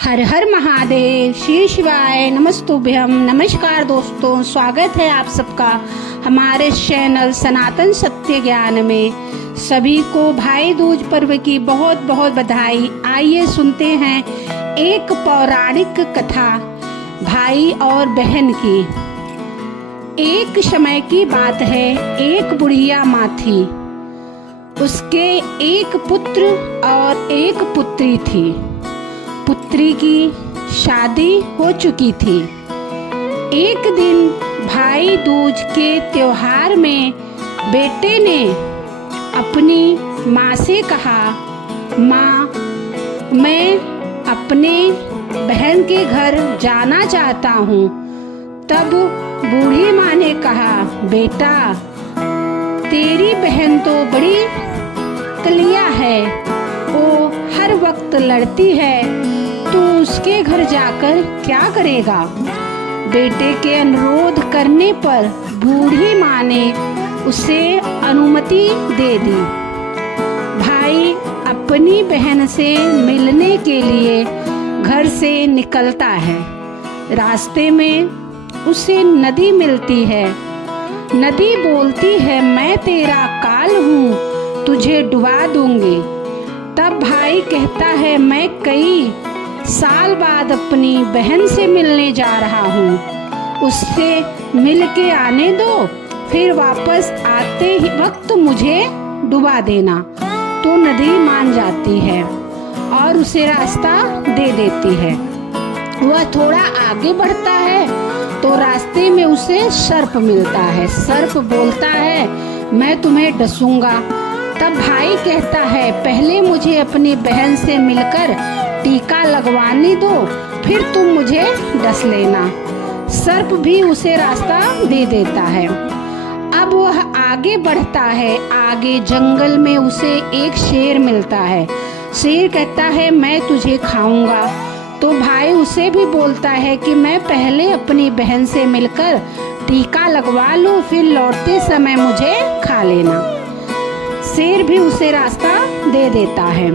हर हर महादेव, श्री शिवाय नमस्तुभ्यम। नमस्कार दोस्तों, स्वागत है आप सबका हमारे चैनल सनातन सत्य ज्ञान में। सभी को भाई दूज पर्व की बहुत बहुत बधाई। आइए सुनते हैं एक पौराणिक कथा भाई और बहन की। एक समय की बात है, एक बुढ़िया माँ थी। उसके एक पुत्र और एक पुत्री थी। पुत्री की शादी हो चुकी थी। एक दिन भाई दूज के त्योहार में बेटे ने अपनी माँ से कहा, माँ मैं अपने बहन के घर जाना चाहता हूँ। तब बूढ़ी माँ ने कहा, बेटा तेरी बहन तो बड़ी कलिया है, वो हर वक्त लड़ती है, तू उसके घर जाकर क्या करेगा। बेटे के अनुरोध करने पर बूढ़ी माँ ने उसे अनुमति दे दी। भाई अपनी बहन से मिलने के लिए घर से निकलता है। रास्ते में उसे नदी मिलती है। नदी बोलती है, मैं तेरा काल हूँ, तुझे डुबा दूंगी। तब भाई कहता है, मैं कई साल बाद अपनी बहन से मिलने जा रहा हूँ, उससे मिल के आने दो, फिर वापस आते ही वक्त मुझे डुबा देना। तो नदी मान जाती है और उसे रास्ता दे देती है। वह थोड़ा आगे बढ़ता है तो रास्ते में उसे सर्प मिलता है। सर्प बोलता है, मैं तुम्हें डसूंगा। तब भाई कहता है, पहले मुझे अपनी बहन से मिलकर टीका लगवाने दो, फिर तुम मुझे डस लेना। सर्प भी उसे रास्ता दे देता है। अब वह आगे बढ़ता है। आगे जंगल में उसे एक शेर मिलता है। शेर कहता है, मैं तुझे खाऊंगा। तो भाई उसे भी बोलता है कि मैं पहले अपनी बहन से मिलकर टीका लगवा लूं, फिर लौटते समय मुझे खा लेना। शेर भी उसे रास्ता दे देता है।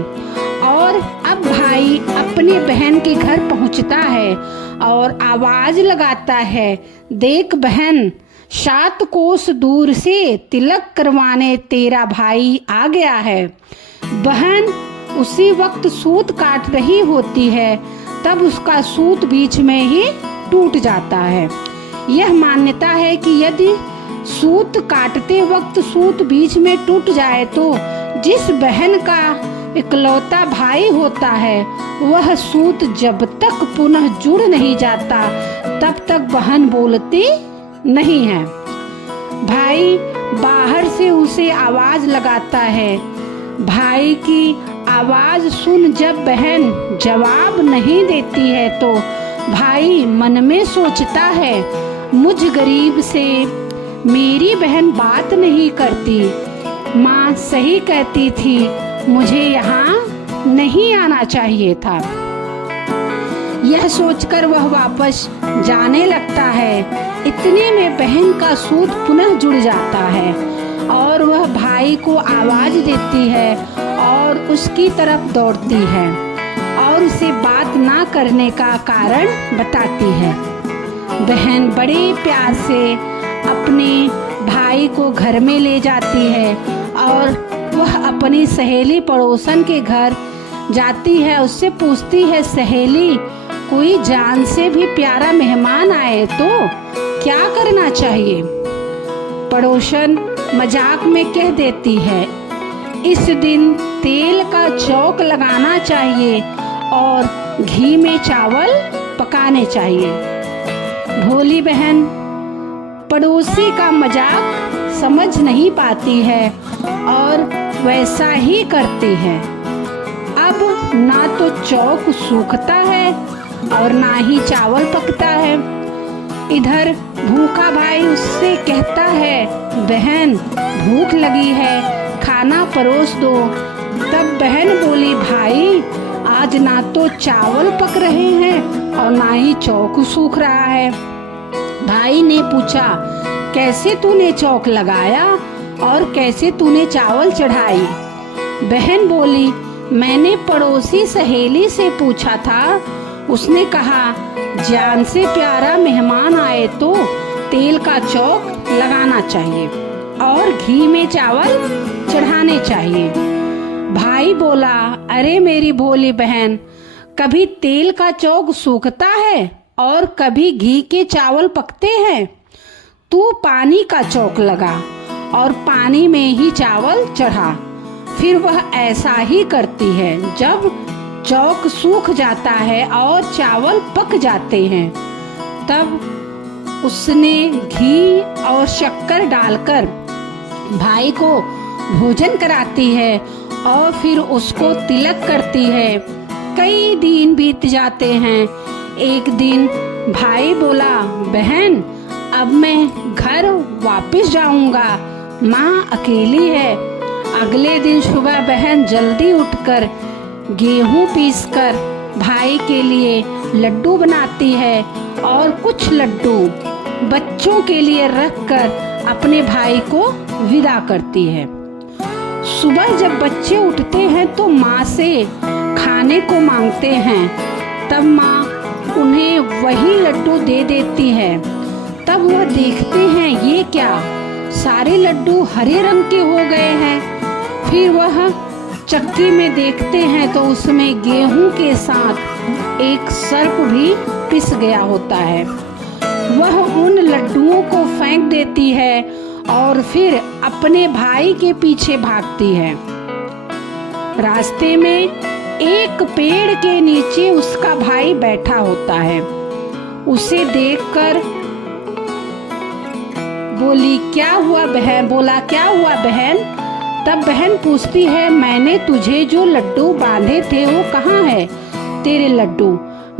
और अब भाई अपनी बहन के घर पहुंचता है और आवाज लगाता है, देख बहन, 7 कोस दूर से तिलक करवाने तेरा भाई आ गया है। बहन उसी वक्त सूत काट रही होती है, तब उसका सूत बीच में ही टूट जाता है। यह मान्यता है कि यदि सूत काटते वक्त सूत बीच में टूट जाए तो जिस बहन का इकलौता भाई होता है, वह सूत जब तक पुनः जुड़ नहीं जाता तब तक बहन बोलती नहीं है। भाई बाहर से उसे आवाज लगाता है। भाई की आवाज सुन जब बहन जवाब नहीं देती है तो भाई मन में सोचता है, मुझ गरीब से मेरी बहन बात नहीं करती। माँ सही कहती थी, मुझे यहाँ नहीं आना चाहिए था। यह सोचकर वह वापस जाने लगता है। इतने में बहन का सूत पुनः जुड़ जाता है और वह भाई को आवाज देती है और उसकी तरफ दौड़ती है और उसे बात ना करने का कारण बताती है। बहन बड़े प्यार से अपने भाई को घर में ले जाती है और वह अपनी सहेली पड़ोसन के घर जाती है। उससे पूछती है, सहेली कोई जान से भी प्यारा मेहमान आए तो क्या करना चाहिए। पड़ोसन मजाक में कह देती है, इस दिन तेल का चौक लगाना चाहिए और घी में चावल पकाने चाहिए। भोली बहन पड़ोसी का मजाक समझ नहीं पाती है और वैसा ही करती है। अब ना तो चौक सूखता है और ना ही चावल पकता है। इधर भूखा भाई उससे कहता है, बहन भूख लगी है, खाना परोस दो। तब बहन बोली, भाई आज ना तो चावल पक रहे हैं और ना ही चौक सूख रहा है। भाई ने पूछा, कैसे तूने चौक लगाया और कैसे तूने चावल चढ़ाई। बहन बोली, मैंने पड़ोसी सहेली से पूछा था, उसने कहा जान से प्यारा मेहमान आए तो तेल का चौक लगाना चाहिए और घी में चावल चढ़ाने चाहिए। भाई बोला, अरे मेरी भोली बहन, कभी तेल का चौक सूखता है और कभी घी के चावल पकते हैं। तू पानी का चौक लगा और पानी में ही चावल चढ़ा। फिर वह ऐसा ही करती है। जब चौक सूख जाता है और चावल पक जाते हैं, तब उसने घी और शक्कर डालकर भाई को भोजन कराती है और फिर उसको तिलक करती है। कई दिन बीत जाते हैं। एक दिन भाई बोला, बहन अब मैं घर वापस जाऊंगा, माँ अकेली है। अगले दिन सुबह बहन जल्दी उठकर गेहूं पीसकर भाई के लिए लड्डू बनाती है और कुछ लड्डू बच्चों के लिए रखकर अपने भाई को विदा करती है। सुबह जब बच्चे उठते हैं तो माँ से खाने को मांगते हैं, तब माँ उन्हें वही लड्डू दे देती है। तब वह देखते हैं ये क्या, सारे लड्डू हरे रंग के हो गए हैं। फिर वह चक्की में देखते हैं तो उसमें गेहूं के साथ एक सर्प भी पिस गया होता है। वह उन लड्डुओं को फेंक देती है और फिर अपने भाई के पीछे भागती है। रास्ते में एक पेड़ के नीचे उसका भाई बैठा होता है। उसे देखकर बोला क्या हुआ बहन? तब बहन पूछती है, मैंने तुझे जो लड्डू बांधे थे वो कहाँ है? तेरे लड्डू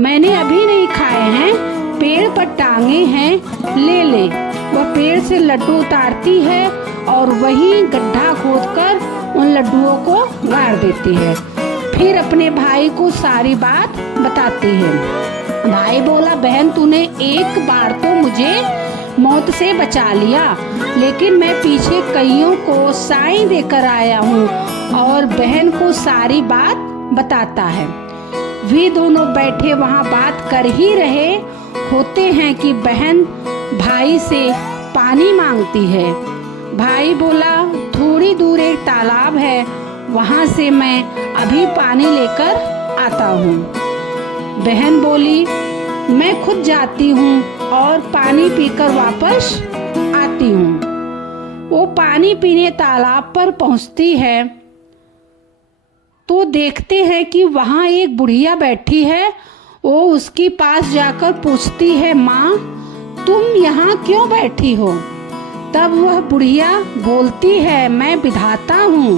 मैंने अभी नहीं खाए हैं, पेड़ पर टांगे हैं, ले ले। वह पेड़ से लड्डू उतारती है और वही गड्ढा खोदकर उन लड्डुओं को गाड़ देती है। फिर अपने भाई को सारी बात बताती है। भाई बोला, बहन तूने एक बार तो मुझे मौत से बचा लिया, लेकिन मैं पीछे कईयों को साईं देकर आया हूँ। और बहन को सारी बात बताता है। वे दोनों बैठे वहाँ बात कर ही रहे होते हैं कि बहन भाई से पानी मांगती है। भाई बोला, थोड़ी दूर एक तालाब है, वहाँ से मैं अभी पानी लेकर आता हूँ। बहन बोली, मैं खुद जाती हूँ और पानी पीकर वापस आती हूँ। वो पानी पीने तालाब पर पहुँचती है तो देखते हैं कि वहाँ एक बुढ़िया बैठी है। वो उसके पास जाकर पूछती है, माँ तुम यहाँ क्यों बैठी हो? तब वह बुढ़िया बोलती है, मैं विधाता हूँ,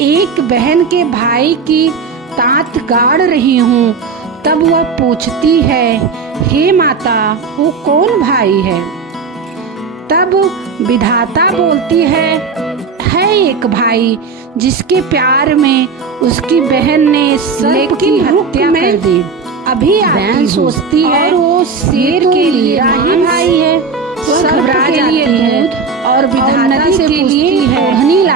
एक बहन के भाई की तांत गाड़ रही हूँ। तब वह पूछती है, हे माता वो कौन भाई है? तब विधाता बोलती है एक भाई जिसके प्यार में उसकी बहन ने सर्प की हत्या कर दी। अभी बहन सोचती है वो शेर के लिए भाई है। वह घबरा जाती है और विधाता से पूछती है,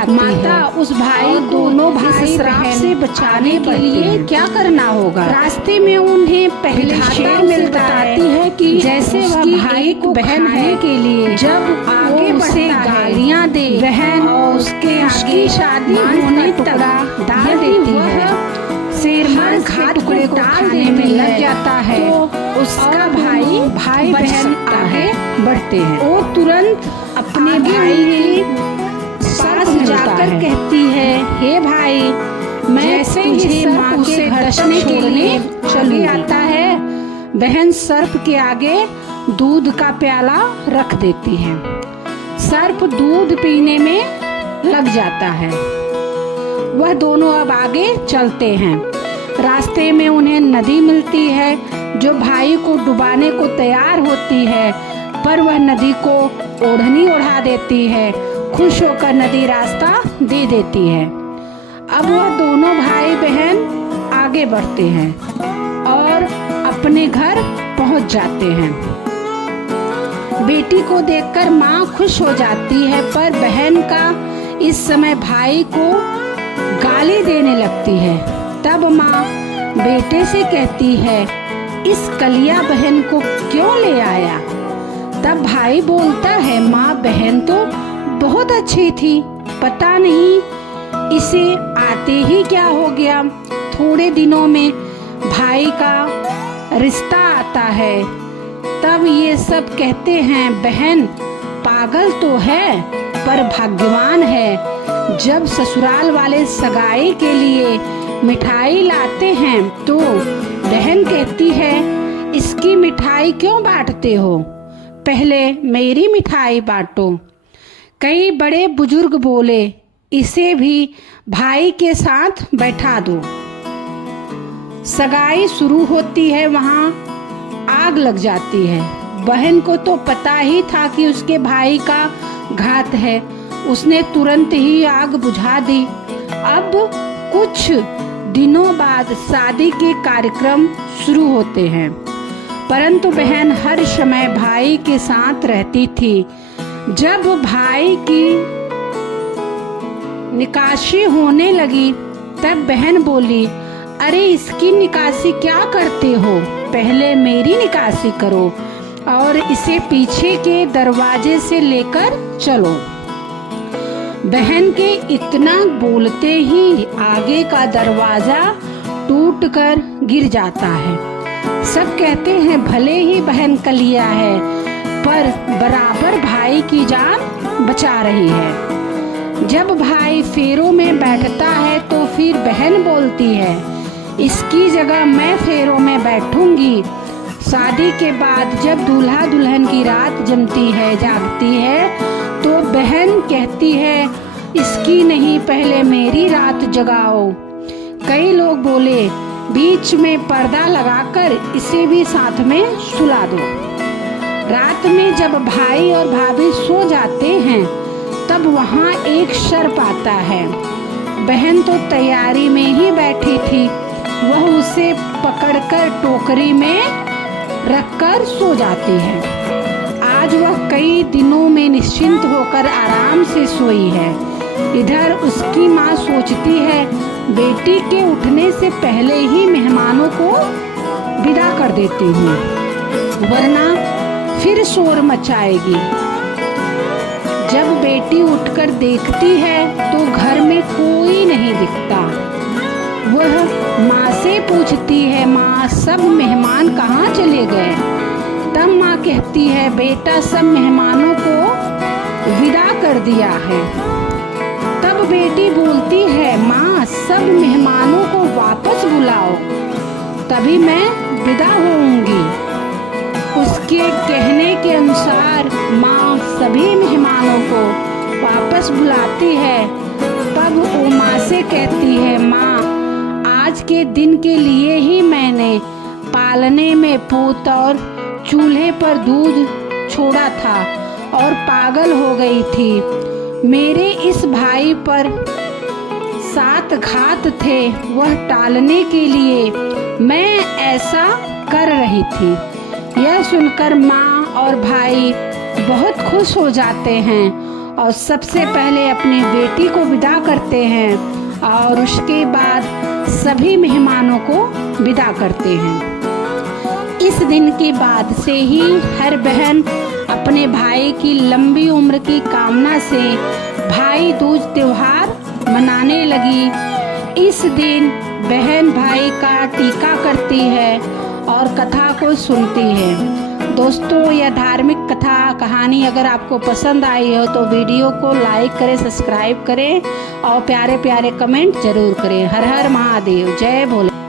माता उस भाई दोनों भाई श्राप से बचाने के लिए क्या करना होगा? रास्ते में उन्हें पहले शेर बताती है कि जैसे वह भाई को बहन है के लिए जब आगे उसे गालियां दे, बहन और उसकी शादी होने तक डाल देती है। शेर हर घाट टुकड़े डाल देने में लग जाता है तो उसका भाई बहन आगे बढ़ते हैं। वो तुरंत अपने भाई के पास जाकर कहती है, हे भाई मैं तुझे माँ के घर छोड़ने चले आता है। बहन सर्प के आगे दूध का प्याला रख देती है। सर्प दूध पीने में लग जाता है। वह दोनों अब आगे चलते हैं। रास्ते में उन्हें नदी मिलती है जो भाई को डुबाने को तैयार होती है, पर वह नदी को ओढ़नी ओढ़ा देती है। खुश होकर नदी रास्ता दे देती है। अब वह दोनों भाई बहन आगे बढ़ते हैं और अपने घर पहुंच जाते हैं। बेटी को देखकर माँ खुश हो जाती है, पर बहन का इस समय भाई को गाली देने लगती है। तब माँ बेटे से कहती है, इस कलिया बहन को क्यों ले आया? तब भाई बोलता है, माँ बहन तो बहुत अच्छी थी, पता नहीं इसे आते ही क्या हो गया। थोड़े दिनों में भाई का रिश्ता आता है। तब ये सब कहते हैं, बहन पागल तो है पर भाग्यवान है। जब ससुराल वाले सगाई के लिए मिठाई लाते हैं तो बहन कहती है, इसकी मिठाई क्यों बांटते हो? पहले मेरी मिठाई बांटो। कई बड़े बुजुर्ग बोले, इसे भी भाई के साथ बैठा दो। सगाई शुरू होती है, वहाँ आग लग जाती है। बहन को तो पता ही था कि उसके भाई का घात है, उसने तुरंत ही आग बुझा दी। अब कुछ दिनों बाद शादी के कार्यक्रम शुरू होते हैं, परंतु बहन हर समय भाई के साथ रहती थी। जब भाई की निकासी होने लगी तब बहन बोली, अरे इसकी निकासी क्या करते हो? पहले मेरी निकासी करो और इसे पीछे के दरवाजे से लेकर चलो। बहन के इतना बोलते ही आगे का दरवाजा टूटकर गिर जाता है। सब कहते हैं, भले ही बहन कलिया है पर बराबर भाई की जान बचा रही है। जब भाई फेरों में बैठता है तो फिर बहन बोलती है, इसकी जगह मैं फेरों में बैठूंगी। शादी के बाद जब दूल्हा दुल्हन की रात जमती है, जागती है, तो बहन कहती है, इसकी नहीं पहले मेरी रात जगाओ। कई लोग बोले, बीच में पर्दा लगाकर इसे भी साथ में सुला दो। रात में जब भाई और भाभी सो जाते हैं तब वहाँ एक सर्प आता है। बहन तो तैयारी में ही बैठी थी, वह उसे पकड़कर टोकरी में रखकर सो जाती है। आज वह कई दिनों में निश्चिंत होकर आराम से सोई है। इधर उसकी माँ सोचती है, बेटी के उठने से पहले ही मेहमानों को विदा कर देती हूँ, वरना फिर शोर मचाएगी। जब बेटी उठकर देखती है तो घर में कोई नहीं दिखता। वह माँ से पूछती है, माँ सब मेहमान कहाँ चले गए? तब माँ कहती है, बेटा सब मेहमानों को विदा कर दिया है। तब बेटी बोलती है, माँ सब मेहमानों को वापस बुलाओ, तभी मैं विदा होऊंगी। उसके कहने के अनुसार माँ सभी मेहमानों को वापस बुलाती है। तब वो माँ से कहती है, माँ आज के दिन के लिए ही मैंने पालने में पूत और चूल्हे पर दूध छोड़ा था और पागल हो गई थी। मेरे इस भाई पर 7 घात थे, वह टालने के लिए मैं ऐसा कर रही थी। यह सुनकर माँ और भाई बहुत खुश हो जाते हैं और सबसे पहले अपनी बेटी को विदा करते हैं और उसके बाद सभी मेहमानों को विदा करते हैं। इस दिन के बाद से ही हर बहन अपने भाई की लंबी उम्र की कामना से भाई दूज त्योहार मनाने लगी। इस दिन बहन भाई का टीका करती है और कथा को सुनती है। दोस्तों, यह धार्मिक कथा कहानी अगर आपको पसंद आई हो तो वीडियो को लाइक करें, सब्सक्राइब करें और प्यारे प्यारे कमेंट जरूर करें। हर हर महादेव, जय भोले।